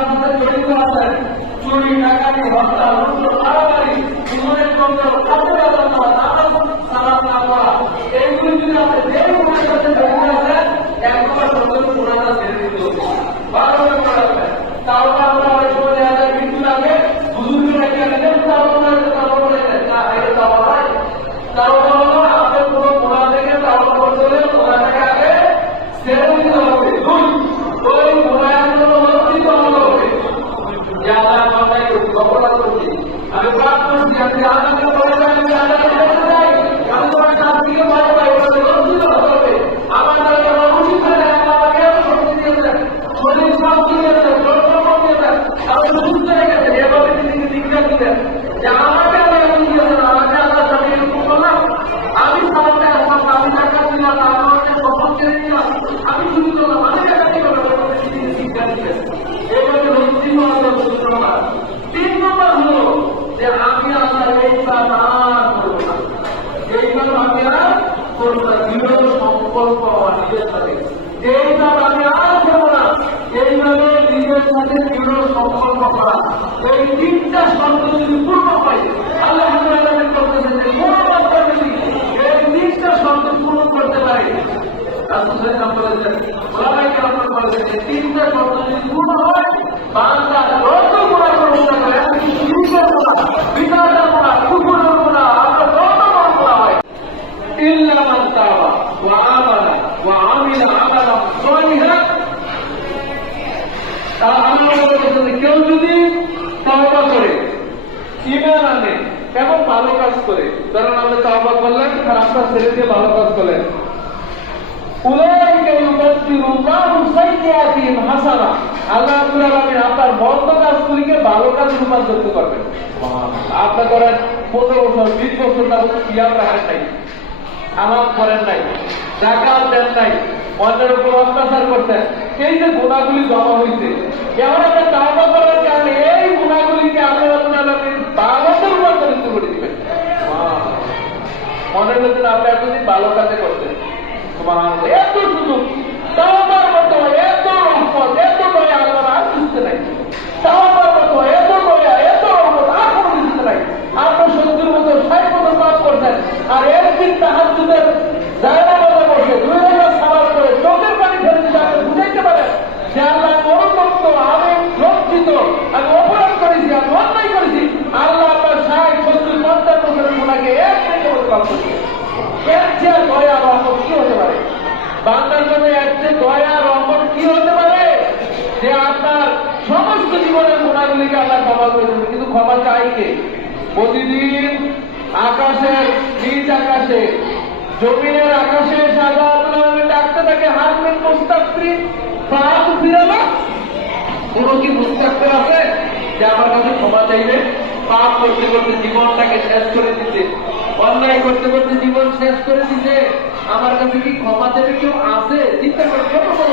সাথে জড়িত আছেন, চুরি, ডাকাতি, হত্যা, লুণ্ঠন, মারামারি, জীবনের কন্ট্রোল, খাদ্য ব্যবস্থা, নামাজ সালাত না করা, এইগুলি যদি আপনি যেই গুণের সাথে জড়িত আছেন, একবার সতর্ক গুণাটা ছেড়ে দিতে হবে, ভালোভাবে করে রাখবেন। তাহলে আমরা অনেক সময় দেখা যায় মৃত্যুর আগে হুজুরকে ডেকে আনলেন, তাহলে বলে দেন না, এটা দেওয়া হয়। তাহলে হলো আপনি কোনো গুণা থেকে তাহলে করতে হলে গুণাটাকে আগে ছেড়ে দিতে হবে। ওই গুণাগুলো দিতে হবে যে আল্লাহ মাথায় করছি, অপরাধ করছি, আমি পাপ করছি, আমি আল্লাহকে বলে যাই, আমি আল্লাহকে বলতে যাই, আমি তোমার কাছ থেকে ভয় পাই, ওটাকে লজ্জিত হতে হবে। আমার কাছে আমার উচিত হয় না, আমাকে শক্তি দিয়েছেন, শরীর শান্তি দিয়েছেন, জন্ম দিয়েছেন, আমি সুস্থ হয়ে গেছেন, এভাবে তিনি দীক্ষা দিলেন যে আমাকে আল্লাহ এমন দিয়েছেন, আমাকে আল্লাহ আমি এরকম করলাম, আমি সামনে আসলাম, আমি টাকা দিলাম, আমাকে সম্পদ ছেড়ে দিলাম, আমি শুরু করলাম, আমি টাকা দিলাম, তিনি দীক্ষা দিলেন। এইভাবে লজ্জিত হওয়া সুস্থ না। 3 নম্বর হলো যে আমি আল্লাহ এই কাজ আর করবো না, এই কাজ আমি আর করবো না, দৃঢ় সংকল্প আমার নিজের সাথে, এই কাজ আমি আর করবো না, এইভাবে নিজের সাথে দৃঢ় সংকল্প করা। এই 3টা শর্ত যদি পূর্ণ হয়, আল্লাহ করতেছেন যে কোনো বাচ্চা যদি এই 3টা শর্ত পূরণ করতে পারে, বলেছেন 3টা শর্ত যদি পূর্ণ হয়, বান্দা যত গুণা করতে পারে, বিধাতার গুণা, কুকুরের গুণা, আপনার যত বড় গুণা হয়, ইল্লা মান তাবা ওয়া আমানা ওয়া আমিলা আমালান সালিহান, তা আল্লাহ বলেছেন কেউ যদি তওবা করে, ঈমান আনে এবং ভালো কাজ করে, কারণ আপনি তওবা করলেন, খারাপ কাজ ছেড়ে দিয়ে ভালো কাজ করলেন, উলাইকা ইউবাদদিলুল্লাহু সাইয়্যাতিহিম হাসানাহ, আল্লাহ রাব্বুল আলামিন আপনার মন্দ কাজগুলিকে ভালো কাজে রূপান্তরিত করবেন। আপনি করেন 15 বছর 20 বছর তাবৎ সিয়াম রাখেন নাই, নামাজ পড়েন নাই, যাকাত দেন নাই, অন্যের উপর অত্যাচার করতেন, এই যে গুণাগুলি জমা হয়েছে, এমন আপনি তওবা করার কারণে এই গুণাগুলিকে আল্লাহ রাব্বুল আলামিন ভালোতে রূপান্তরিত করে দিবেন। মনে হচ্ছে আপনি এতদিন ভালো কাজে করতেন, এত সুযোগ, তওবার মতো এত রহমত, এত দয়া আল্লাহর আর বুঝতে নাই, তওবার মতো এত দয়া, এত রহমত আর কোনো বুঝতে নাই। আপনার 70 বছর 60 বছর পাপ করতেন, আর একদিন তাহাজ্জুদের জায়নামাজে বসে 2 রাকাত সালাত করে চোখের পানি ফেলে দিতে আপনি বুঝাইতে পারেন যে আল্লাহ অনুতপ্ত, আমি লজ্জিত, আমি অপরাধ করেছি, আমি অন্যায় করেছি। আল্লাহ আপনার 60, 70, 50 বছরের গুনাহকে এক মিনিটের মধ্যে মাফ করে দিবেন। এর চেয়ে দয়া রহমত কি হতে পারে? বান্দার জন্য এর চেয়ে দয়া রহমত কি হতে পারে যে আপনার সমস্ত জীবনের গুণাগুলিকে আল্লাহ ক্ষমা করে দেবেন। কিন্তু ক্ষমা চাই কে? প্রতিদিন আকাশের নিজ আকাশে, জমিনের আকাশে আল্লাহ ডাকতে থাকে, হারমিন মুস্তাগফিরিন ফাআতু ফিরালা, কোন কি মুস্তাগফির আছে যে আমার কাছে ক্ষমা চাইবে? পাপ করতে করতে জীবনটাকে শেষ করে দিতে, অন্যায় করতে করতে জীবন শেষ করে দিতে, আমার কাছে কি ক্ষমা দেবে কেউ আছে? চিন্তা করে, ছোট বড়